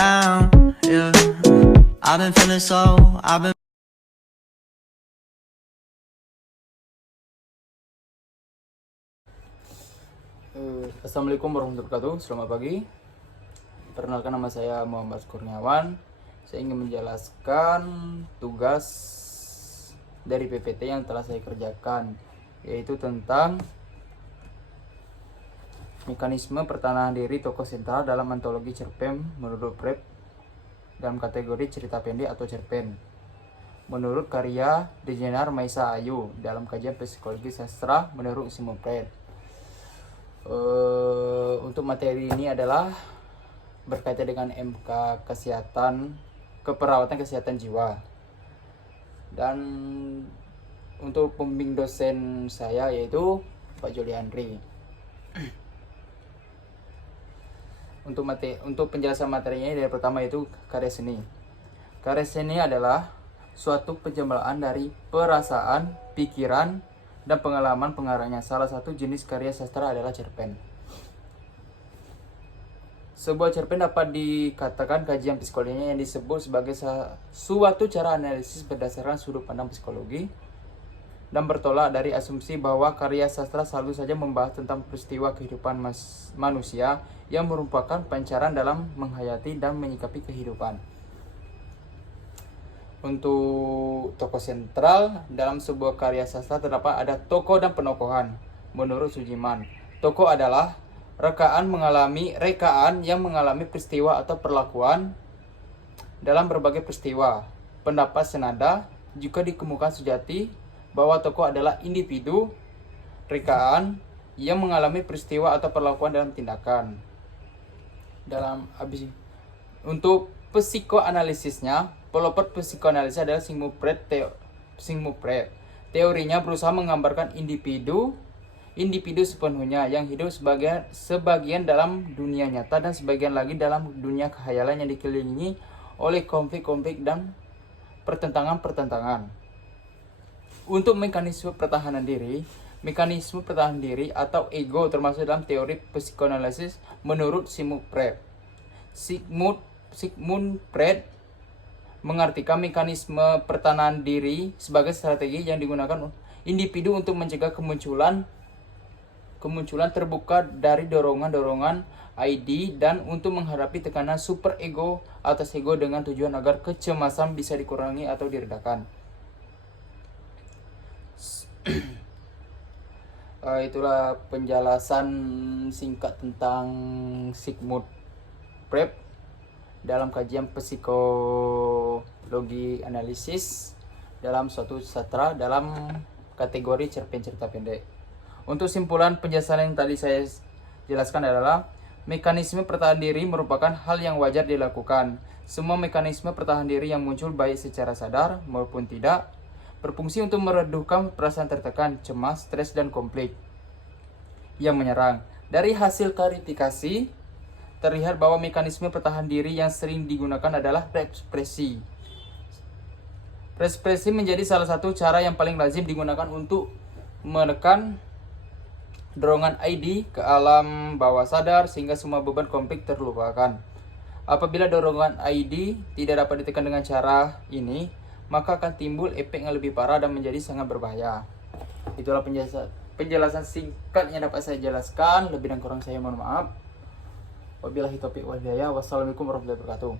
down, yeah. I've been feeling so, I've been. Assalamualaikum warahmatullahi wabarakatuh. Selamat pagi. Perkenalkan, nama saya Muhammad Kurniawan. Saya ingin menjelaskan tugas dari PPT yang telah saya kerjakan, yaitu tentang mekanisme pertahanan diri tokoh sentral dalam antologi cerpen menurut Prep dalam kategori cerita pendek atau cerpen menurut karya Dejenar Maisa Ayu dalam kajian psikologi sastra menurut Simon Pratt. Untuk materi ini adalah berkaitan dengan MK keperawatan kesehatan jiwa, dan untuk pembimbing dosen saya yaitu Pak Joli Andri. Untuk penjelasan materinya, dari pertama itu karya seni. Karya seni adalah suatu penjemlaan dari perasaan, pikiran, dan pengalaman pengarangnya. Salah satu jenis karya sastra adalah cerpen. Sebuah cerpen dapat dikatakan kajian psikologinya yang disebut sebagai suatu cara analisis berdasarkan sudut pandang psikologi dan bertolak dari asumsi bahwa karya sastra selalu saja membahas tentang peristiwa kehidupan manusia yang merupakan pancaran dalam menghayati dan menyikapi kehidupan. Untuk tokoh sentral dalam sebuah karya sastra terdapat ada tokoh dan penokohan. Menurut Sujiman, tokoh adalah rekaan yang mengalami peristiwa atau perlakuan dalam berbagai peristiwa. Pendapat senada juga dikemukakan Sujati bahwa tokoh adalah individu rekaan yang mengalami peristiwa atau perlakuan dalam tindakan. Untuk psikoanalisisnya, pelopor psikoanalisis adalah Sigmund Freud. Teorinya berusaha menggambarkan individu sepenuhnya yang hidup sebagian dalam dunia nyata dan sebagian lagi dalam dunia khayalan yang dikelilingi oleh konflik-konflik dan pertentangan. Untuk mekanisme pertahanan diri atau ego termasuk dalam teori psikoanalisis menurut Sigmund Freud mengartikan mekanisme pertahanan diri sebagai strategi yang digunakan individu untuk mencegah kemunculan terbuka dari dorongan ID dan untuk menghadapi tekanan super ego atas ego dengan tujuan agar kecemasan bisa dikurangi atau diredakan. Itulah penjelasan singkat tentang Sigmund Freud dalam kajian psikologi analisis dalam suatu sastra dalam kategori cerpen cerita pendek. Untuk simpulan penjelasan yang tadi saya jelaskan adalah mekanisme pertahanan diri merupakan hal yang wajar dilakukan. Semua mekanisme pertahanan diri yang muncul baik secara sadar maupun tidak berfungsi untuk meredupkan perasaan tertekan, cemas, stres, dan konflik yang menyerang. Dari hasil klarifikasi terlihat bahwa mekanisme pertahanan diri yang sering digunakan adalah represi. Represi menjadi salah satu cara yang paling lazim digunakan untuk menekan dorongan ID ke alam bawah sadar sehingga semua beban konflik terlupakan. Apabila dorongan ID tidak dapat ditekan dengan cara ini, maka akan timbul efek yang lebih parah dan menjadi sangat berbahaya. Itulah penjelasan singkat yang dapat saya jelaskan. Lebih dan kurang saya mohon maaf. Wabillahi taufiq wal hidayah. Wassalamualaikum warahmatullahi wabarakatuh.